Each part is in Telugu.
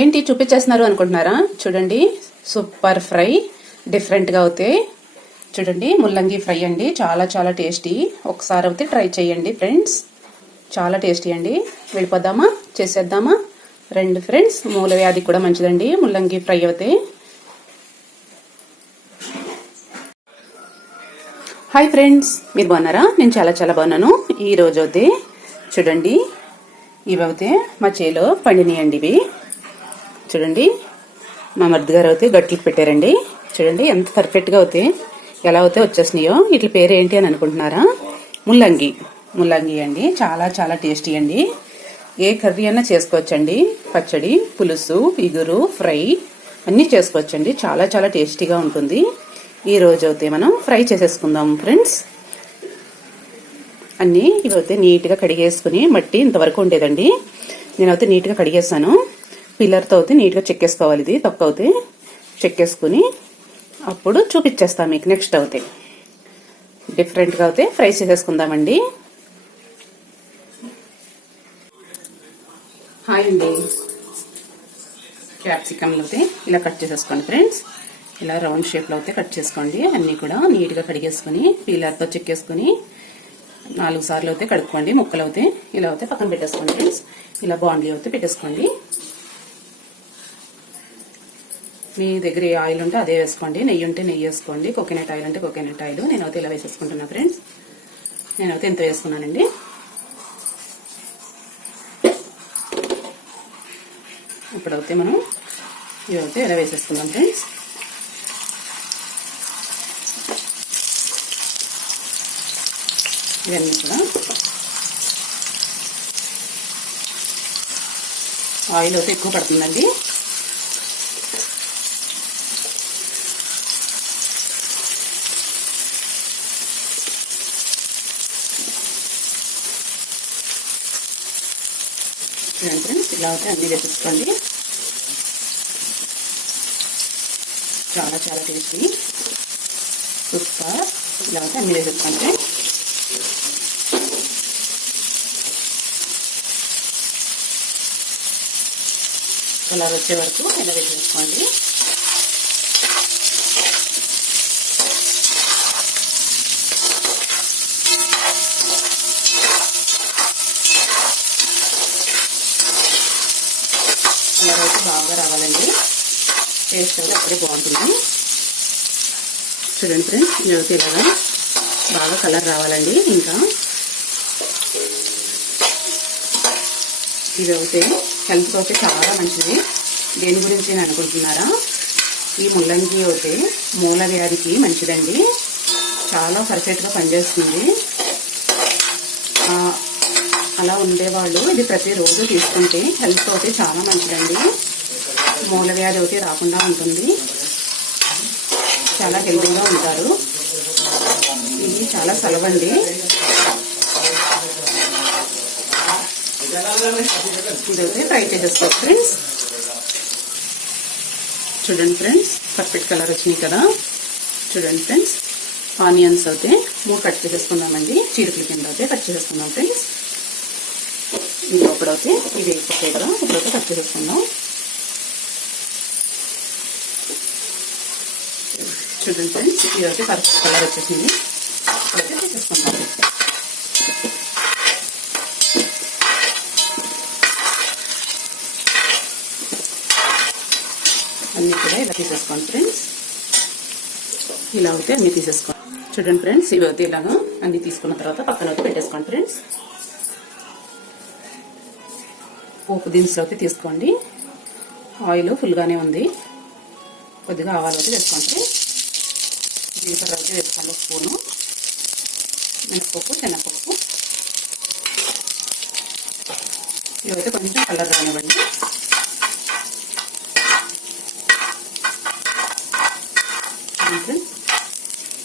ఏంటి చూపించేస్తున్నారు అనుకుంటున్నారా? చూడండి, సూపర్ ఫ్రై డిఫరెంట్గా అవుతాయి. చూడండి, ముల్లంగి ఫ్రై అండి, చాలా చాలా టేస్టీ. ఒకసారి అయితే ట్రై చేయండి ఫ్రెండ్స్, చాలా టేస్టీ అండి. వెళ్ళిపోద్దామా, చేసేద్దామా? రండి ఫ్రెండ్స్, మూల వ్యాధి కూడా మంచిదండి ముల్లంగి ఫ్రై అవుతాయి. హాయ్ ఫ్రెండ్స్, మీరు బాగున్నారా? నేను చాలా చాలా బాగున్నాను. ఈ రోజు అయితే చూడండి, ఇవి అయితే మా చేలో పండినాయండి. ఇవి చూడండి, మా మరిది గారు అయితే గట్టికి పెట్టారండి. చూడండి ఎంత పర్ఫెక్ట్గా అవుతాయి, ఎలా అయితే వచ్చేసినాయో. వీటి పేరు ఏంటి అని అనుకుంటున్నారా? ముల్లంగి. ముల్లంగి అండి, చాలా చాలా టేస్టీ అండి. ఏ కర్రీ అయినా చేసుకోవచ్చండి. పచ్చడి, పులుసు, ఇగురు, ఫ్రై అన్నీ చేసుకోవచ్చండి. చాలా చాలా టేస్టీగా ఉంటుంది. ఈ రోజు అయితే మనం ఫ్రై చేసేసుకుందాం ఫ్రెండ్స్. అన్నీ ఇవైతే నీట్గా కడిగేసుకుని, మట్టి ఇంతవరకు ఉండేదండి, నేనైతే నీట్గా కడిగేసాను. పిల్లర్తో అయితే నీట్గా చెక్కేసుకోవాలి. ఇది తక్కువ అవుతే చెక్కేసుకుని అప్పుడు చూపించేస్తాను మీకు. నెక్స్ట్ అవుతే డిఫరెంట్గా అయితే ఫ్రై చేసేసుకుందామండి. హాయ్ అండి, క్యాప్సికమ్లు అయితే ఇలా కట్ చేసేసుకోండి ఫ్రెండ్స్. ఇలా రౌండ్ షేప్లో అయితే కట్ చేసుకోండి. అన్నీ కూడా నీట్గా కడిగేసుకుని పీలర్తో చెక్కేసుకుని 4 సార్లు అయితే కడుక్కోండి. ముక్కలు అయితే ఇలా అయితే పక్కన పెట్టేసుకోండి ఫ్రెండ్స్. ఇలా బాండ్లీ అయితే పెట్టేసుకోండి. మీ దగ్గర ఏ ఆయిల్ ఉంటే అదే వేసుకోండి. నెయ్యి ఉంటే నెయ్యి వేసుకోండి. కోకోనట్ ఆయిల్ అంటే కోకోనట్ ఆయిల్. నేనైతే ఇలా వేసేసుకుంటున్నా ఫ్రెండ్స్. నేనైతే ఎంత వేసుకున్నానండి. ఇప్పుడైతే మనం ఇవైతే ఇలా వేసేసుకుందాం ఫ్రెండ్స్. ఇవన్నీ కూడా ఆయిల్ అయితే ఎక్కువ పడుతుందండి. ఫ్రెండ్స్, ఇలా అయితే అన్నీ వేసేసుకోండి. చాలా చాలా టేస్టీ, సూపర్. ఇలా అయితే అన్నీ వేసేసుకోండి. కలర్ వచ్చే వరకు ఇలా వేసేసుకోండి. కలర్ అయితే బాగా రావాలండి. టేస్ట్ అయితే అప్పుడే బాగుంటుంది. చూడండి ఫ్రెండ్స్, ఇదైతే ఇలాగా బాగా కలర్ రావాలండి. ఇంకా ఇదైతే హెల్త్ అయితే చాలా మంచిది. దేని గురించి నేను అనుకుంటున్నారా? ఈ ముల్లంగి అయితే మూల వ్యాధికి మంచిదండి. చాలా పర్ఫెక్ట్గా పనిచేస్తుంది. అలా ఉండేవాళ్ళు ఇది ప్రతిరోజు తీసుకుంటే హెల్త్ అయితే చాలా మంచిదండి. మూల వ్యాధి అయితే రాకుండా ఉంటుంది. చాలా హెల్తీగా ఉంటారు. ఇది చాలా సలవండి. ఇదైతే ఫ్రై చేసేసుకోవచ్చు ఫ్రెండ్స్. చూడండి ఫ్రెండ్స్, పర్ఫెక్ట్ కలర్ వచ్చినాయి కదా. చూడండి ఫ్రెండ్స్, ఆనియన్స్ అయితే 3 కట్ చేసేసుకుందామండి. చీరుకుల కింద అయితే కట్ చేసేసుకుందాం ఫ్రెండ్స్. ఇది ఒకడైతే ఇవి అయిపోతాయి కదా, ఇప్పుడైతే కట్ చేసేసుకుందాం. చూడండి ఫ్రెండ్స్, ఇదైతే పర్ఫెక్ట్ కలర్ వచ్చేసింది. ఇప్పుడైతే తీసేసుకుందాం. అన్నీ కూడా ఇలా తీసేసుకోండి ఫ్రెండ్స్. ఇలా అయితే అన్నీ తీసేసుకోండి. చూడండి ఫ్రెండ్స్, ఇవి అయితే ఇలాగా అన్నీ తీసుకున్న తర్వాత పక్కన అయితే పెట్టేసుకోండి ఫ్రెండ్స్. పోపు దినుసులు అయితే తీసుకోండి. ఆయిల్ ఫుల్గానే ఉంది. కొద్దిగా ఆవాలు అయితే వేసుకోండి. జీలకర్ర అయితే వేసుకోండి 1 స్పూను. మినపప్పు, శనగపప్పు. ఇవైతే కొంచెం కలర్ రానివ్వండి.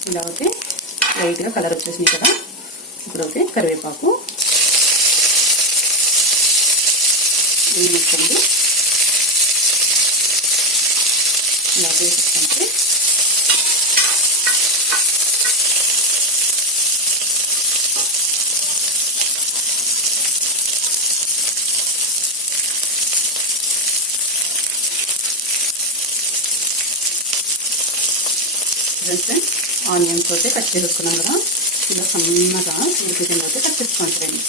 ఇలా అయితే లైట్గా కలర్ వచ్చేసినాయి కదా. ఇప్పుడైతే కరివేపాకు వేసుకోండి. ఇలా వేసుకుంటే చూడండి ఫ్రెండ్స్, ఆనియన్స్ అయితే కట్ చేసుకున్నాం కదా, ఇలా సన్నగా ఉడికిన అయితే కట్ చేసుకోండి ఫ్రెండ్స్.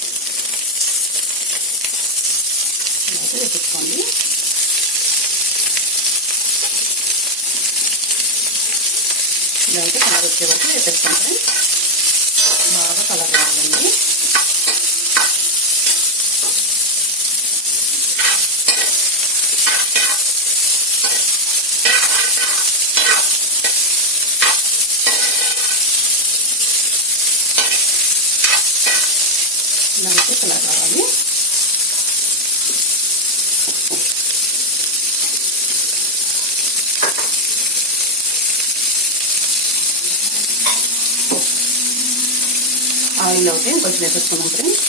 ఇలా అయితే వేసుకోండి. ఇలా అయితే కలర్ వచ్చే వరకు వేసేస్తాం ఫ్రెండ్స్. బాగా కలర్ రావాలండి. ఇలా అయితే కలర్ రావాలి. ఆయిల్ అయితే కొంచెం వేసేసుకున్నాం ఫ్రెండ్స్.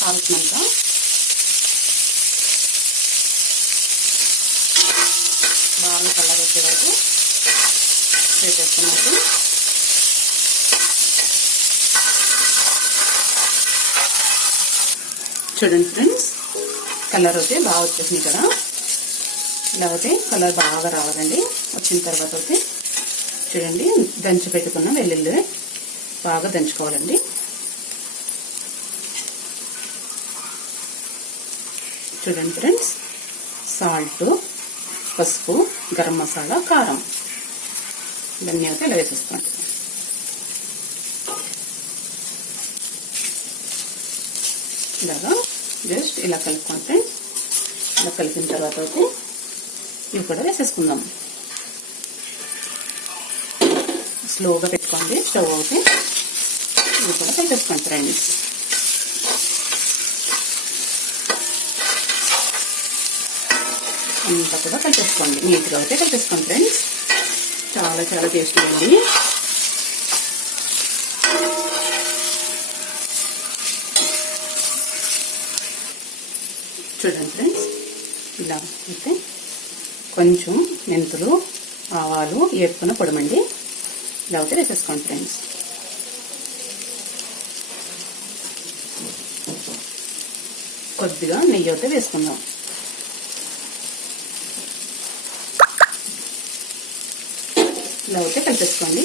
కాల్చినాక బాగా కలర్ వచ్చే వరకు వేసేసుకున్నాక చూడండి ఫ్రెండ్స్, కలర్ అయితే బాగా వచ్చేసింది కదా. ఇలా అయితే కలర్ బాగా రావాలండి. వచ్చిన తర్వాత అయితే చూడండి, దంచి పెట్టుకున్న వెల్లుల్లి బాగా దంచుకోవాలండి. చూడండి ఫ్రెండ్స్, సాల్ట్, పసుపు, గరం మసాలా, కారం ఇవన్నీ అయితే ఇలా వేసేసుకోండి. ఇలాగా జస్ట్ ఇలా కలుపుకోండి ఫ్రెండ్స్. ఇలా కలిపిన తర్వాత అయితే ఇవి కూడా వేసేసుకుందాం. స్లోగా పెట్టుకోండి స్టవ్ అయితే. ఇవి కూడా కలిపేసుకోండి ఫ్రెండ్స్. అంతా కూడా కలిపేసుకోండి. నీట్గా అయితే కలిపేసుకోండి ఫ్రెండ్స్. చాలా చాలా టేస్టీ అండి. చూడండి ఫ్రెండ్స్, ఇలా అయితే కొంచెం మెంతులు, ఆవాలు వేపుకున్న పొడమండి. ఇలా అయితే వేసేసుకోండి ఫ్రెండ్స్. కొద్దిగా నెయ్యి అయితే వేసుకుందాం. ఇలా అయితే కలిపేసుకోండి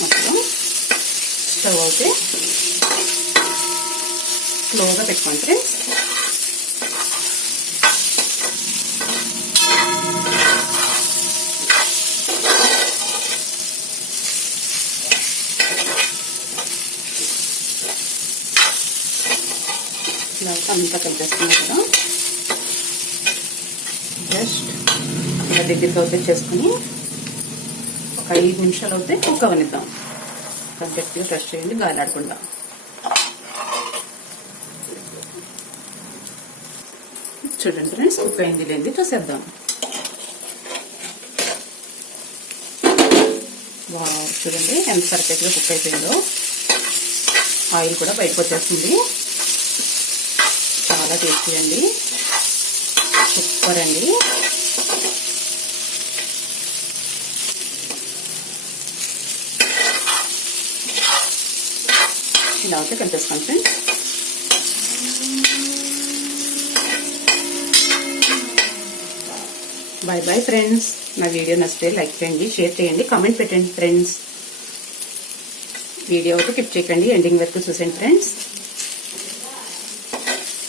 మొత్తం. స్టవ్ అయితే స్లోగా పెట్టుకోండి ఫ్రెండ్స్. ఇలా అంతా కలిపేస్తున్నాం కదా. జస్ట్ ఇలా దగ్గరికి అయితే చేసుకుని ఒక 5 నిమిషాలు అయితే కుక్ అవనిద్దాం. గట్టిగా ప్రెస్ చేయండి, గాలి ఆడకుండా. చూడండి ఫ్రెండ్స్, కుక్ అయింది లేనిది చూసేద్దాం. చూడండి ఎంత పర్ఫెక్ట్గా కుక్ అయిపోయిందో. ఆయిల్ కూడా బయటకు వచ్చేస్తుంది. చాలా టేస్టీ అండి, సూపర్ అండి. ఇలా అయితే కలిపేసుకోండి ఫ్రెండ్స్. Bye bye friends. నా వీడియో నచ్చితే లైక్ చేయండి, షేర్ చేయండి, కామెంట్ పెట్టండి ఫ్రెండ్స్. వీడియో అయితే స్కిప్ చేయకండి, ఎండింగ్ వరకు చూసండి ఫ్రెండ్స్.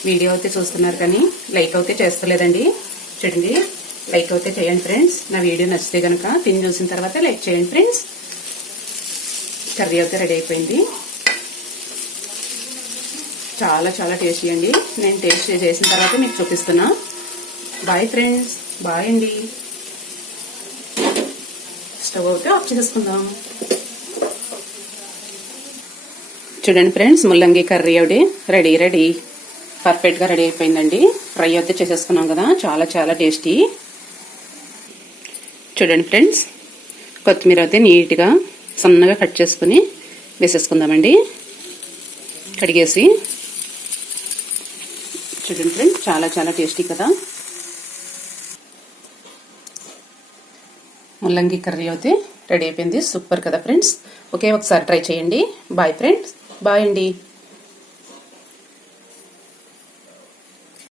వీడియో అయితే చూస్తున్నారు కానీ లైక్ అయితే చేస్తలేదండి. చూడండి, లైక్ అయితే చేయండి ఫ్రెండ్స్. నా వీడియో నచ్చితే కనుక తిని చూసిన తర్వాత లైక్ చేయండి ఫ్రెండ్స్. కర్రీ అయితే రెడీ అయిపోయింది. చాలా చాలా టేస్టీ అండి. నేను టేస్ట్ చేసిన తర్వాత మీకు చూపిస్తున్నా. బాయ్ ఫ్రెండ్స్, బాయ్ అండి. స్టవ్ అయితే ఆఫ్ చేసుకుందాం. చూడండి ఫ్రెండ్స్, ముల్లంగి కర్రీ ఒకటి రెడీ పర్ఫెక్ట్గా రెడీ అయిపోయిందండి. ఫ్రై అయితే చేసేసుకున్నాం కదా, చాలా చాలా టేస్టీ. చూడండి ఫ్రెండ్స్, కొత్తిమీర అయితే నీట్గా సన్నగా కట్ చేసుకుని వేసేసుకుందామండి కడిగేసి. చూడండి ఫ్రెండ్స్, చాలా చాలా టేస్టీ కదా. ముల్లంగి కర్రీ అయితే రెడీ అయిపోయింది. సూపర్ కదా ఫ్రెండ్స్. ఒకే ఒకసారి ట్రై చేయండి. బాయ్ ఫ్రెండ్స్, బాయ్ అండి.